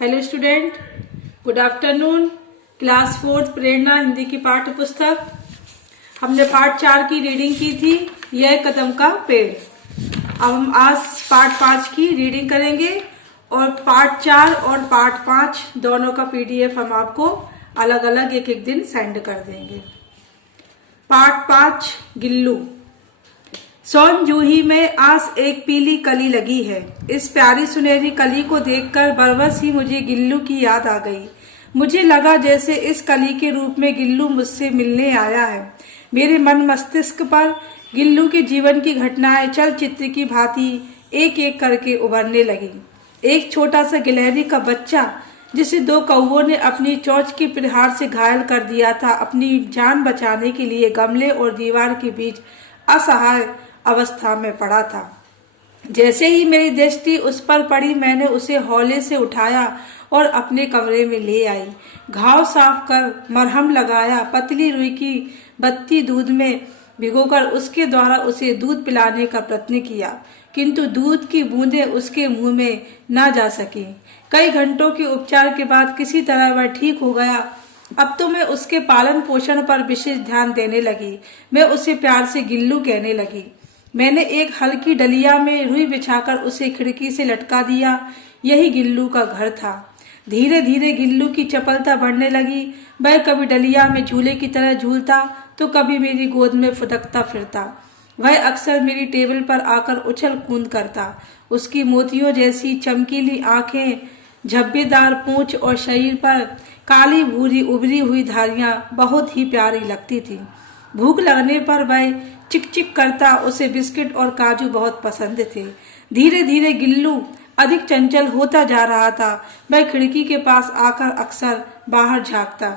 Hello student, good afternoon. Class 4 प्रेरणा हिंदी की पाठ्य पुस्तक हमने पार्ट 4 की रीडिंग की थी, यह कदम का पेड़। अब हम आज पार्ट 5 की रीडिंग करेंगे और पार्ट 4 और पार्ट 5 दोनों का पीडीएफ हम आपको अलग अलग एक एक दिन सेंड कर देंगे। पार्ट 5 गिल्लू। सोन जूही में आज एक पीली कली लगी है। इस प्यारी सुनहरी कली को देखकर बरबस ही मुझे गिल्लू की याद आ गई। मुझे लगा जैसे इस कली के रूप में गिल्लू मुझसे मिलने आया है। मेरे मन मस्तिष्क पर गिल्लू के जीवन की घटनाएं चलचित्र की भांति एक एक करके उभरने लगी। एक छोटा सा गिलहरी का बच्चा जिसे 2 कौवों ने अपनी चोंच के प्रहार से घायल कर दिया था, अपनी जान बचाने के लिए गमले और दीवार के बीच असहाय अवस्था में पड़ा था। जैसे ही मेरी दृष्टि उस पर पड़ी, मैंने उसे हौले से उठाया और अपने कमरे में ले आई। घाव साफ कर मरहम लगाया, पतली रुई की बत्ती दूध में भिगोकर उसके द्वारा उसे दूध पिलाने का प्रयत्न किया, किंतु दूध की बूंदें उसके मुंह में न जा सकी। कई घंटों के उपचार के बाद किसी तरह वह ठीक हो गया। अब तो मैं उसके पालन पोषण पर विशेष ध्यान देने लगी। मैं उसे प्यार से गिल्लू कहने लगी। मैंने एक हल्की डलिया में रुई बिछाकर उसे खिड़की से लटका दिया। यही गिल्लू का घर था। धीरे धीरे गिल्लू की चपलता बढ़ने लगी। वह कभी डलिया में झूले की तरह झूलता तो कभी मेरी गोद में फुदकता फिरता। वह अक्सर मेरी टेबल पर आकर उछल कूद करता। उसकी मोतियों जैसी चमकीली आंखें, झब्बेदार पूंछ और शरीर पर काली भूरी उभरी हुई धारियां बहुत ही प्यारी लगती थी। भूख लगने पर वह चिक चिक करता। उसे बिस्किट और काजू बहुत पसंद थे। धीरे धीरे गिल्लू अधिक चंचल होता जा रहा था। वह खिड़की के पास आकर अक्सर बाहर झांकता।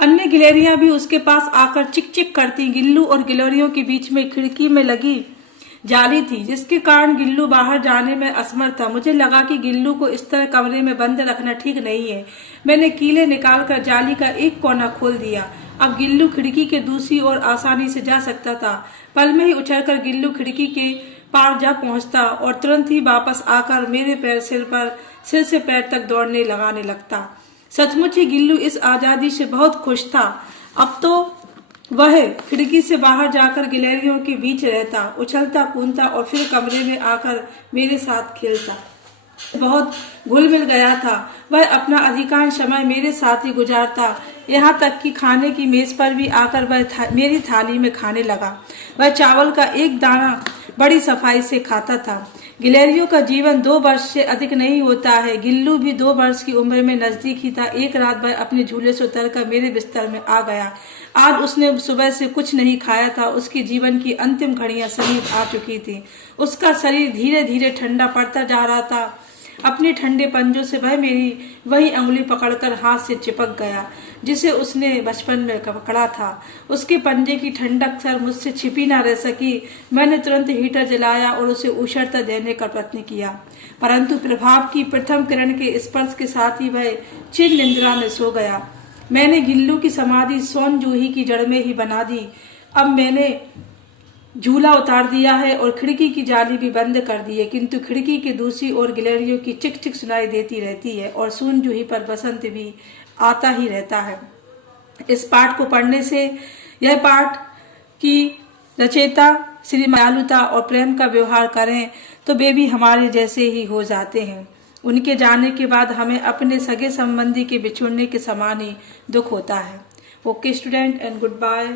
अन्य गिलहरियां भी उसके पास आकर चिक चिक करती। गिल्लू और गिलहरियों के बीच में खिड़की में लगी जाली थी, जिसके कारण गिल्लू बाहर जाने में असमर्थ था। मुझे लगा कि गिल्लू को इस तरह कमरे में बंद रखना ठीक नहीं है। मैंने कीले निकालकर जाली का एक कोना खोल दिया। अब गिल्लू खिड़की के दूसरी ओर आसानी से जा सकता था। पल में ही उछलकर गिल्लू खिड़की के पार जा पहुंचता और तुरंत ही वापस आकर मेरे सिर से पैर तक दौड़ने लगाने लगता। सचमुच ही गिल्लू इस आजादी से बहुत खुश था। अब तो वह खिड़की से बाहर जाकर गिलहरियों के बीच रहता, उछलता कूदता और फिर कमरे में आकर मेरे साथ खेलता। बहुत घुल मिल गया था। वह अपना अधिकांश समय मेरे साथ ही गुजारता। यहाँ तक कि खाने की मेज पर भी आकर वह मेरी थाली में खाने लगा। वह चावल का एक दाना बड़ी सफाई से खाता था। गिलहरियों का जीवन 2 वर्ष से अधिक नहीं होता है। गिल्लू भी 2 वर्ष की उम्र में नजदीक ही था। एक रात वह अपने झूले से उतरकर मेरे बिस्तर में आ गया। आज उसने सुबह से कुछ नहीं खाया था। उसके जीवन की अंतिम घड़ियां समीप आ चुकी थी। उसका शरीर धीरे धीरे ठंडा पड़ता जा रहा था। अपने ठंडे पंजों से वह मेरी वही अंगुली पकड़कर हाथ से चिपक गया जिसे उसने बचपन में पकड़ा था। उसके पंजे की ठंडक सर मुझसे छिपी न रह सकी। मैंने तुरंत हीटर जलाया और उसे उष्णता देने का प्रयत्न किया, परंतु प्रभाव की प्रथम किरण के स्पर्श के साथ ही वह चिर निंद्रा में सो गया। मैंने गिल्लू की समाधि सोन जूही की जड़ में ही बना दी। अब मैंने झूला उतार दिया है और खिड़की की जाली भी बंद कर दी है, किंतु खिड़की के दूसरी ओर गिलहरियों की चिक चिक सुनाई देती रहती है और सोन जूही पर बसंत भी आता ही रहता है। इस पाठ को पढ़ने से यह पाठ की रचयिता श्री मायालुता और प्रेम का व्यवहार करें तो वे भी हमारे जैसे ही हो जाते हैं। उनके जाने के बाद हमें अपने सगे संबंधी के बिछुड़ने के समान ही दुख होता है। Okay student, and good bye.